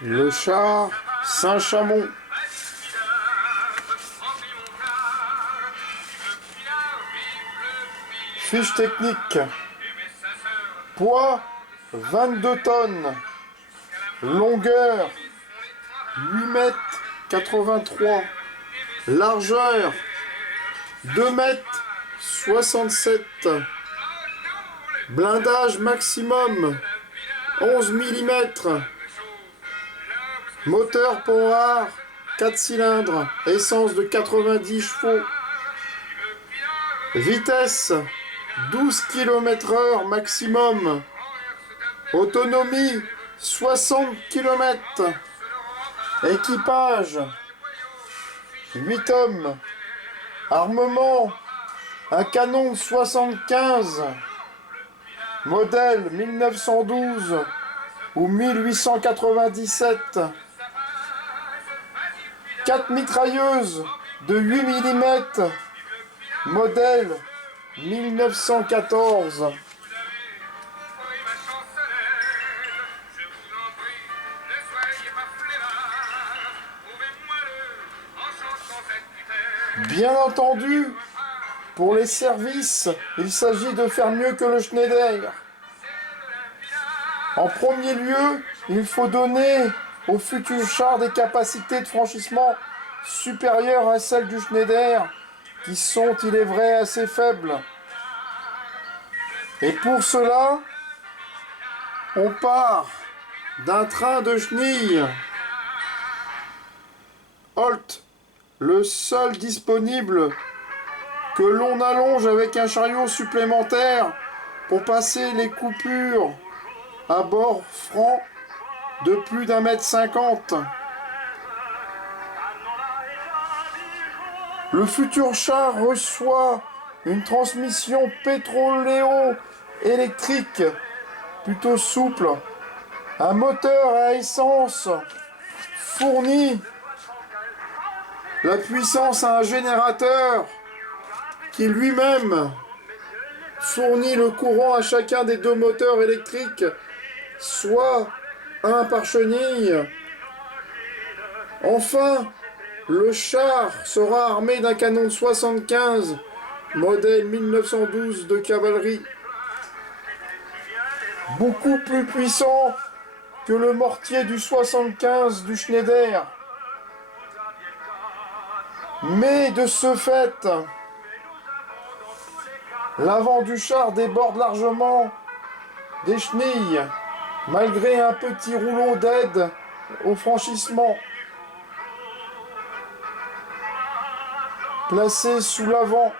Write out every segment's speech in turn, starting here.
Le char Saint-Chamond. Fiche technique. Poids 22 tonnes. Longueur 8 mètres 83. Largeur 2 mètres 67. Blindage maximum 11 mm. Moteur Power 4 cylindres. Essence de 90 chevaux. Vitesse 12 km/h maximum. Autonomie 60 km. Équipage 8 hommes. Armement un canon de 75. Modèle 1912 ou 1897. 4 mitrailleuses de 8 mm. Modèle 1914. Bien entendu, pour les services, il s'agit de faire mieux que le Schneider. En premier lieu, il faut donner au futur char des capacités de franchissement supérieures à celles du Schneider, qui sont, il est vrai, assez faibles. Et pour cela, on part d'un train de chenilles. Holt, le seul disponible que l'on allonge avec un chariot supplémentaire pour passer les coupures à bord franc de plus d'1,50 m. Le futur char reçoit une transmission pétroléo-électrique plutôt souple, un moteur à essence fournit la puissance à un générateur qui lui-même fournit le courant à chacun des deux moteurs électriques, soit un par chenille. Enfin, le char sera armé d'un canon de 75, modèle 1912 de cavalerie, beaucoup plus puissant que le mortier du 75 du Schneider. Mais de ce fait, l'avant du char déborde largement des chenilles, malgré un petit rouleau d'aide au franchissement placé sous l'avant.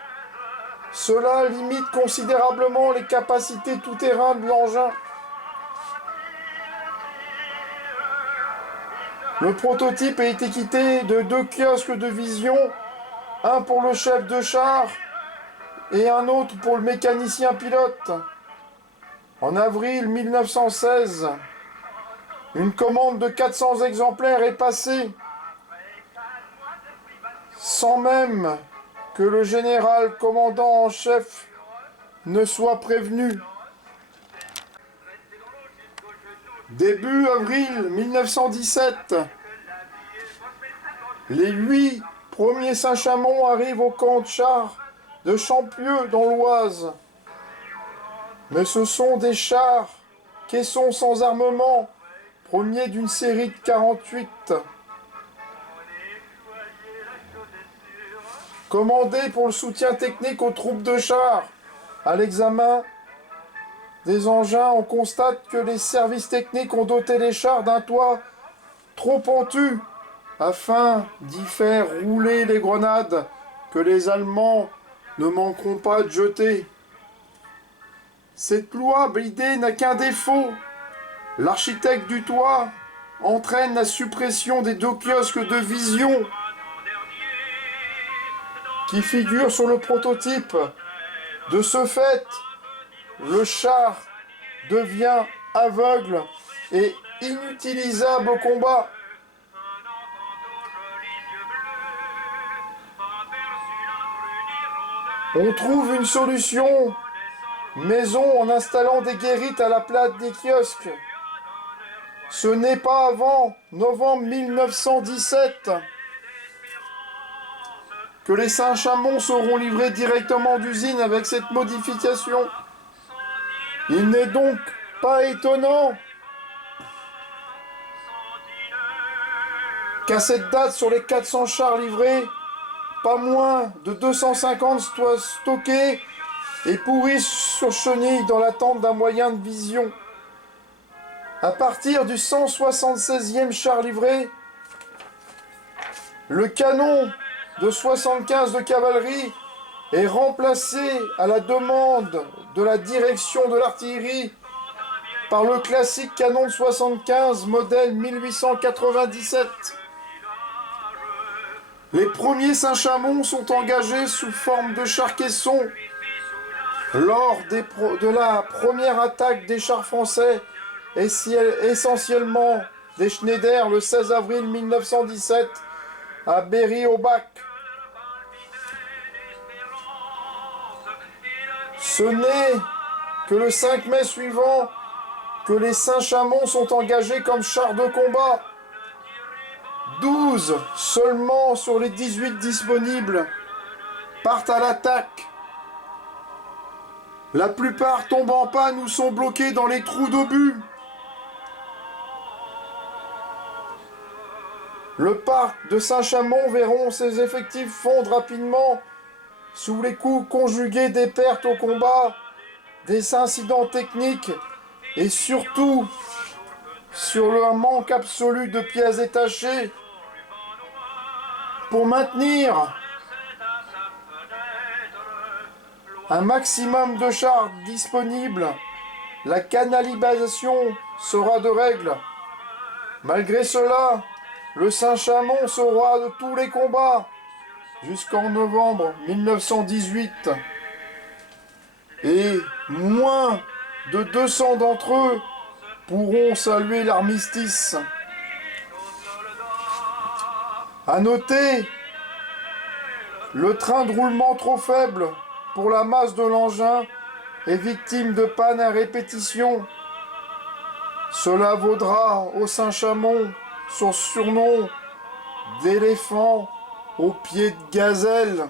Cela limite considérablement les capacités tout-terrain de l'engin. Le prototype est équipé de 2 kiosques de vision, un pour le chef de char et un autre pour le mécanicien pilote. En avril 1916, une commande de 400 exemplaires est passée, sans même que le général commandant en chef ne soit prévenu. Début avril 1917, les 8 premiers Saint-Chamond arrivent au camp de chars de Champieux dans l'Oise. Mais ce sont des chars caissons sans armement, premiers d'une série de 48. Commandés pour le soutien technique aux troupes de chars. À l'examen des engins, on constate que les services techniques ont doté les chars d'un toit trop pentu afin d'y faire rouler les grenades que les Allemands ne manqueront pas de jeter. Cette louable idée n'a qu'un défaut. L'architecte du toit entraîne la suppression des 2 kiosques de vision qui figurent sur le prototype. De ce fait, le char devient aveugle et inutilisable au combat. On trouve une solution maison en installant des guérites à la place des kiosques. Ce n'est pas avant novembre 1917 que les Saint-Chamond seront livrés directement d'usine avec cette modification. Il n'est donc pas étonnant qu'à cette date, sur les 400 chars livrés, pas moins de 250 soient stockés et pourrissent sur chenilles dans l'attente d'un moyen de vision. À partir du 176e char livré, le canon de 75 de cavalerie est remplacé à la demande de la direction de l'artillerie par le classique canon de 75 modèle 1897. Les premiers Saint-Chamond sont engagés sous forme de chars caissons lors de la première attaque des chars français, essentiellement des Schneider, le 16 avril 1917 à Berry-au-Bac. Ce n'est que le 5 mai suivant que les Saint-Chamond sont engagés comme chars de combat. 12 seulement sur les 18 disponibles partent à l'attaque. La plupart tombent en panne ou sont bloqués dans les trous d'obus. Le parc de Saint-Chamond verront ses effectifs fondre rapidement sous les coups conjugués des pertes au combat, des incidents techniques et surtout sur le manque absolu de pièces détachées. Pour maintenir un maximum de chars disponibles, la canalisation sera de règle. Malgré cela, le Saint-Chamond sera de tous les combats jusqu'en novembre 1918. Et moins de 200 d'entre eux pourront saluer l'armistice. À noter, le train de roulement trop faible pour la masse de l'engin est victime de pannes à répétition. Cela vaudra au Saint-Chamond son surnom d'éléphant aux pieds de gazelle.